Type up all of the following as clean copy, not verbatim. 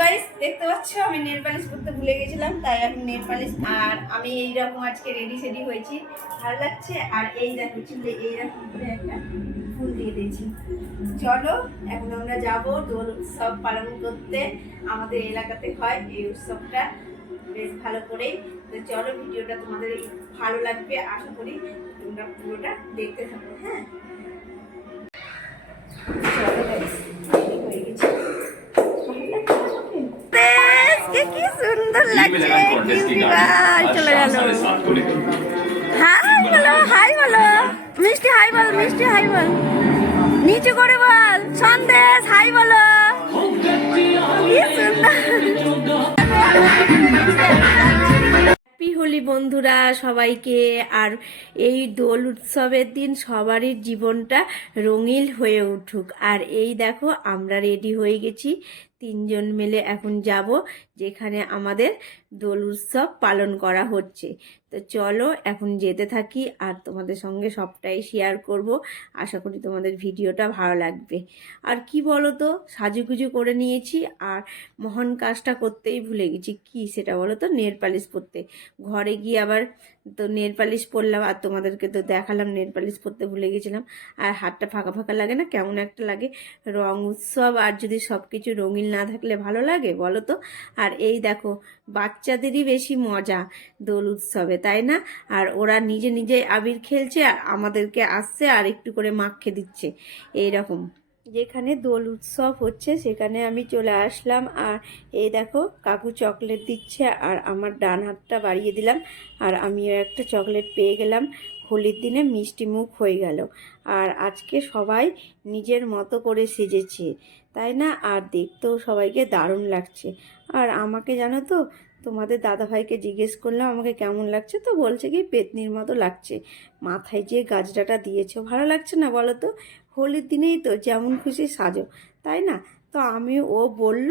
Guys দেখতে পাচ্ছ আমি নেল পালিশ করতে ভুলে গেছিলাম, তাই আমি নেল পালিশ আর আমি এইরকম আজকে রেডি সেডি হয়েছি, ভালো লাগছে। আর এই দেখো চুলে এইরকম করে একটা ফুল দিয়ে দিয়েছি। চলো এখন আমরা যাব দোল উৎসব পালন করতে। আমাদের এলাকাতে হয় এই উৎসবটা বেশ ভালো করেই। তো চলো ভিডিওটা তোমাদের ভালো লাগবে, আশা করি তোমরা পুরোটা দেখতে থাকো। হ্যাঁ চলো গাইস হয়ে গেছে। কি সুন্দর লাগছে, চলে গেল। হাই বলো, হাই বলো মিষ্টি, হাই বল মিষ্টি, হাই বল নিচু করে বল সন্দেশ, হাই বলো। কি সুন্দর। হ্যাপি হোলি বন্ধুরা সবাইকে। আর এই দোল উৎসবের দিন সবারই জীবনটা রঙিন হয়ে উঠুক। আর এই দেখো আমরা রেডি হয়ে গেছি, তিনজন মিলে এখন যাব যেখানে আমাদের দোল উৎসব পালন করা হচ্ছে। তো চলো এখন যেতে থাকি আর তোমাদের সঙ্গে সবটাই শেয়ার করব। আশা করি তোমাদের ভিডিওটা ভালো লাগবে। আর কি বলো তো, সাজুগুজু করে নিয়েছি আর মহান কাজটা করতেই ভুলে গেছি। কি সেটা বলো তো, নেল পালিশ পরতে। ঘরে গিয়ে আবার তো নেল পালিশ পরলাম আর তোমাদেরকে তো দেখালাম নেল পালিশ পরতে ভুলে গেছিলাম। আর হাতটা ফাঁকা ফাঁকা লাগে না, কেমন একটা লাগে। রং উৎসব আর যদি সব কিছু রঙিন না থাকলে ভালো লাগে বলো তো। আর এই দেখো বাচ্চাদেরই বেশি মজা দোল উৎসবে, তাই না? আর ওরা নিজে নিজে আবির খেলছে আর আমাদেরকে আসছে আর একটু করে মাখে দিচ্ছে। এইরকম যেখানে দোল উৎসব হচ্ছে সেখানে আমি চলে আসলাম। আর এই দেখো কাকু চকলেট দিচ্ছে আর আমার ডান হাতটা বাড়িয়ে দিলাম আর আমিও একটা চকলেট পেয়ে গেলাম। হোলির দিনে মিষ্টি মুখ হয়ে গেল। আর আজকে সবাই নিজের মতো করে সেজেছে, তাই না? আর দেখতেও সবাইকে দারুণ লাগছে। আর আমাকে জানো তো, তোমাদের দাদাভাইকে জিজ্ঞেস করলাম আমাকে কেমন লাগছে, তো বলছে কি পেতনির মতো লাগছে। মাথায় যে গাজরাটা দিয়েছো ভালো লাগছে না বলো তো? হোলির দিনেই তো যেমন খুশি সাজো, তাই না? তো ও বলল,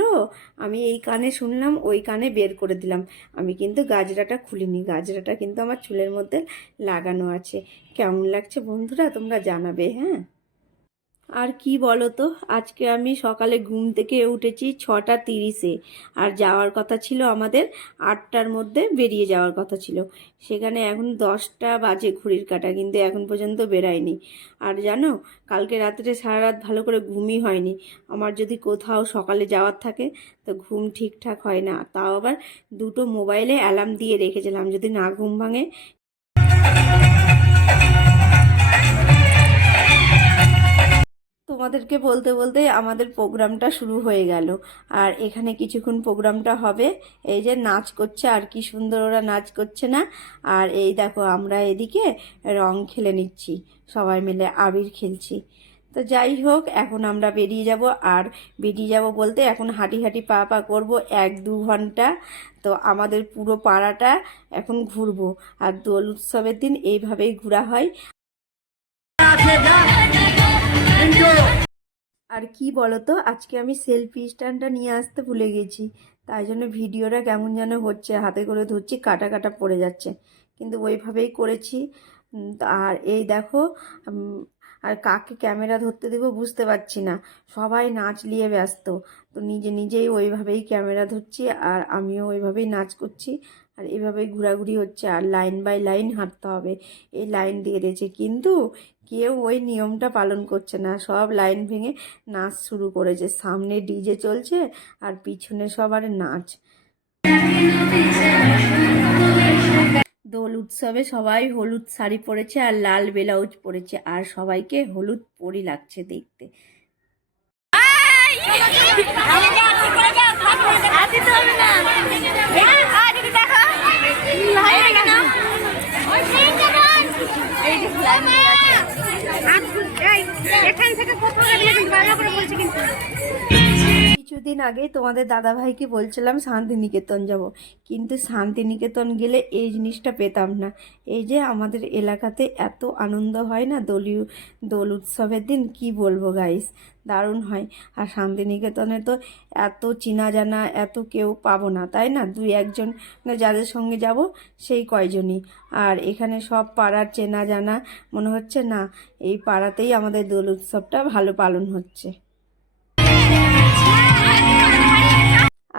আমি এই কানে শুনলাম ওই কানে বের করে দিলাম। আমি কিন্তু গাজরাটা খুলিনি, গাজরাটা কিন্তু আমার চুলের মধ্যে লাগানো আছে। কেমন লাগছে বন্ধুরা তোমরা জানাবে। হ্যাঁ আর কি বলো তো, আজকে আমি সকালে ঘুম থেকে উঠেছি 6:30-এ। আর যাওয়ার কথা ছিল আমাদের 8টার মধ্যে বেরিয়ে যাওয়ার কথা ছিল। সেখানে এখন 10টা বাজে ঘড়ির কাঁটা, কিন্তু এখন পর্যন্ত বেরায়নি। আর জানো কালকে রাত্রে সারা রাত ভালো করে ঘুমই হয়নি। আমার যদি কোথাও সকালে যাওয়ার থাকে তো ঘুম ঠিকঠাক হয় না। তাও আবার দুটো মোবাইলে অ্যালার্ম দিয়ে রেখেছিলাম, যদি না ঘুম ভাঙে। তোমাদেরকে বলতে বলতে আমাদের প্রোগ্রামটা শুরু হয়ে গেল। আর এখানে কিছুক্ষণ প্রোগ্রামটা হবে। এই যে নাচ করছে, আর কি সুন্দর ওরা নাচ করছে না? আর এই দেখো আমরা এদিকে রং খেলে নিচ্ছি, সবাই মিলে আবির খেলছি। তো যাই হোক এখন আমরা বেরিয়ে যাব। আর বেরিয়ে যাব বলতে এখন হাঁটি হাঁটি পা পা করবো 1-2 ঘন্টা। তো আমাদের পুরো পাড়াটা এখন ঘুরবো। আর দোল উৎসবের দিন এইভাবেই ঘোরা হয়। আর কি বলতো, আজকে আমি সেলফি স্ট্যান্ডটা নিয়ে আসতে ভুলে গেছি, তাই জন্য ভিডিওটা কেমন যেন হচ্ছে, হাতে করে ধরছি কাটা কাটা পড়ে যাচ্ছে, কিন্তু ওইভাবেই করেছি। আর এই দেখো আর কাকে ক্যামেরা ধরতে দেবো বুঝতে পারছি না, সবাই নাচ নিয়ে ব্যস্ত। তো নিজে নিজেই ওইভাবেই ক্যামেরা ধরছি আর আমিও ওইভাবেই নাচ করছি। আর এভাবেই ঘোরাঘুরি হচ্ছে আর লাইন বাই লাইন হাঁটতে হবে। এই লাইন দিয়ে দিয়েছে, কিন্তু কেউ ওই নিয়মটা পালন করছে না, সব লাইন ভেঙে নাচ শুরু করেছে। সামনে ডিজে চলছে আর পিছনে সবার নাচ। দোল উৎসবে সবাই হলুদ শাড়ি পরেছে আর লাল ব্লাউজ পরেছে, আর সবাইকে হলুদ পরি লাগছে দেখতে। কিছুদিন আগে তোমাদের দাদাভাইকে বলছিলাম শান্তিনিকেতন যাব, কিন্তু শান্তিনিকেতন গেলে এই জিনিসটা পেতাম না। এই যে আমাদের এলাকাতে এত আনন্দ হয় না দোল উৎসবের দিন, কি বলবো গাইস, দারুণ হয়। আর শান্তিনিকেতনে তো এত চেনা জানা এত কেউ পাবো না, তাই না? 2-1জন যাদের সঙ্গে যাব সেই কয়জনই। আর এখানে সব পাড়ার চেনা জানা, মনে হচ্ছে না এই পাড়াতেই আমাদের দোল উৎসবটা ভালো পালন হচ্ছে।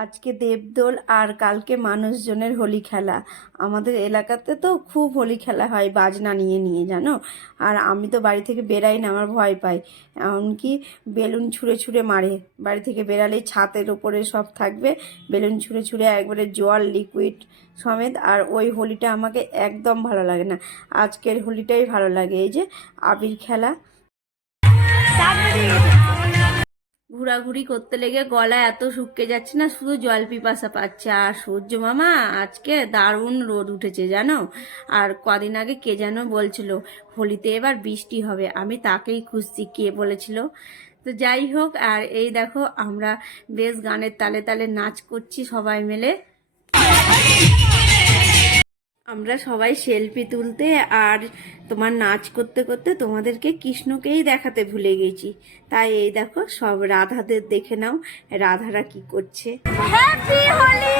আজকে দেবদোল আর কালকে মানুষজনের হোলি খেলা। আমাদের এলাকাতে তো খুব হোলি খেলা হয় বাজনা নিয়ে নিয়ে, জানো। আর আমি তো বাড়ি থেকে বেরাই না, আমার ভয় পাই। এমনকি বেলুন ছুঁড়ে ছুঁড়ে মারে, বাড়ি থেকে বেরালেই ছাদের ওপরে সব থাকবে, বেলুন ছুঁড়ে ছুঁড়ে একবারে জল লিকুইড সমেত। আর ওই হোলিটা আমাকে একদম ভালো লাগে না, আজকের হোলিটাই ভালো লাগে। এই যে আবির খেলা, ঘোরাঘুরি করতে লেগে গলা এত শুকিয়ে যাচ্ছে না, শুধু জল পিপাসা পাচ্ছে। আর সূর্য মামা আজকে দারুণ রোদ উঠেছে জানো। আর কদিন আগে কে যেন বলছিল হোলিতে এবার বৃষ্টি হবে, আমি তাকেই খুঁজছি কে বলেছিল। তো যাই হোক, আর এই দেখো আমরা বেশ গানের তালে তালে নাচ করছি সবাই মিলে। আমরা সবাই সেলফি তুলতে আর তোমার নাচ করতে করতে তোমাদেরকে কৃষ্ণকেই দেখাতে ভুলে গেছি। তাই এই দেখো সব রাধাদের দেখে নাও, রাধারা কি করছে। হ্যাপি হোলি।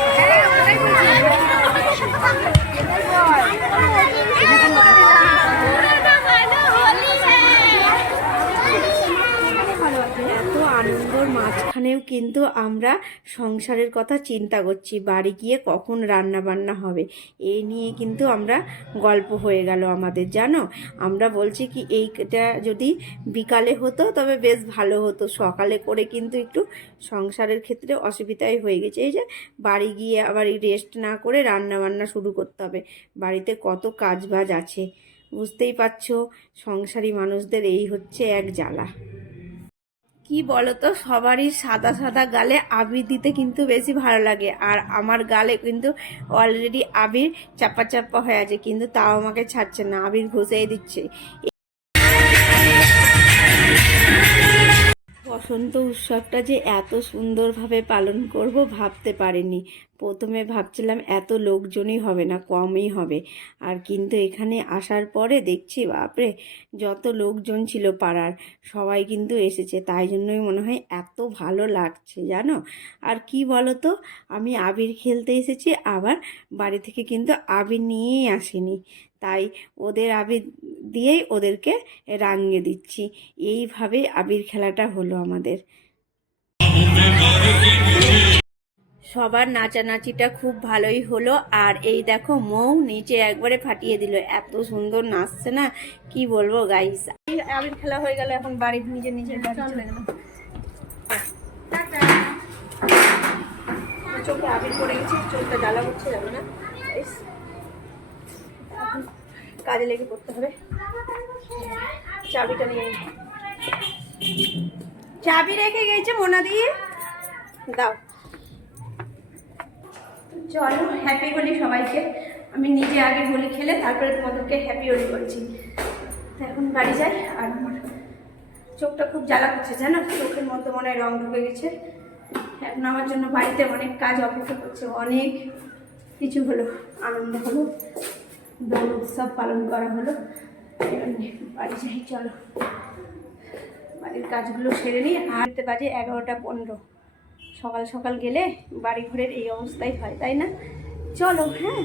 এত আনন্দর মাঝখানেও কিন্তু আমরা সংসারের কথা চিন্তা করছি, বাড়ি গিয়ে কখন রান্না বান্না হবে এই নিয়ে কিন্তু আমরা গল্প হয়ে গেল আমাদের, জানো। আমরা বলছি কি এইটা যদি বিকালে হতো তবে বেশ ভালো হতো, সকালে করে কিন্তু একটু সংসারের ক্ষেত্রে অসুবিধাই হয়ে গেছে। এই যে বাড়ি গিয়ে আবার রেস্ট না করে রান্না বান্না শুরু করতে হবে, বাড়িতে কত কাজবাজ আছে বুঝতেই পারছো। সংসারী মানুষদের এই হচ্ছে এক জ্বালা। কি বলতো, সবারই সাদা সাদা গালে আবির দিতে কিন্তু বেশি ভালো লাগে, আর আমার গালে কিন্তু অলরেডি আবির চাপা চাপা হয়ে আছে, কিন্তু তাও আমাকে ছাড়ছে না, আবির ঘষেই দিচ্ছে। বসন্ত উৎসবটা যে এত সুন্দরভাবে পালন করব ভাবতে পারিনি। প্রথমে ভাবছিলাম এত লোকজনই হবে না, কমই হবে। আর কিন্তু এখানে আসার পরে দেখছি বাপরে যত লোকজন ছিল পাড়ার সবাই কিন্তু এসেছে, তাই জন্যই মনে হয় এত ভালো লাগছে জানো। আর কি বলো তো, আমি আবির খেলতে এসেছি, আবার বাড়ি থেকে কিন্তু আবির নিয়েই আসিনি, তাই ওদের আবির দিয়েই ওদেরকে রাঙিয়ে দিচ্ছি। এইভাবে আবির খেলাটা হলো আমাদের। সবার নাচানাচিটা খুব ভালোই হলো। আর এই দেখো মৌ নিচে একবারে ফাটিয়ে দিল, এত সুন্দর নাচছে না, কি বলবো গাইস। আবির খেলা হয়ে গেল, এখন বাড়ি নিজে নিজে চলে গেল। চোখে আবির পড়ে গেছে, চোখটা জ্বালা করছে, যাবে না, কাজে লেগে পড়তে হবে। চাবিটা নিয়ে চাবি রেখে গেছে মোনা দিয়ে দাও। চলো হ্যাপি হোলি সবাইকে। আমি নিজে আগে হোলি খেলে তারপরে তোমাদেরকে হ্যাপি হোলি বলছি। এখন বাড়ি যাই। আর আমার চোখটা খুব জ্বালা করছে জানো, চোখের মধ্যে মনে হয় রং ঢুকে গেছে। এখন আমার জন্য বাড়িতে অনেক কাজ অপেক্ষা করছে, অনেক কিছু হলো, আনন্দ হলো, দোল উৎসব পালন করা হলো। বাড়ি যাই চলো, বাড়ির কাজগুলো সেরে নিই। আর বাজে 11টা 15। সকাল সকাল গেলে বাড়ি ঘরের এই অবস্থাই হয়, তাই না? চলো হ্যাঁ।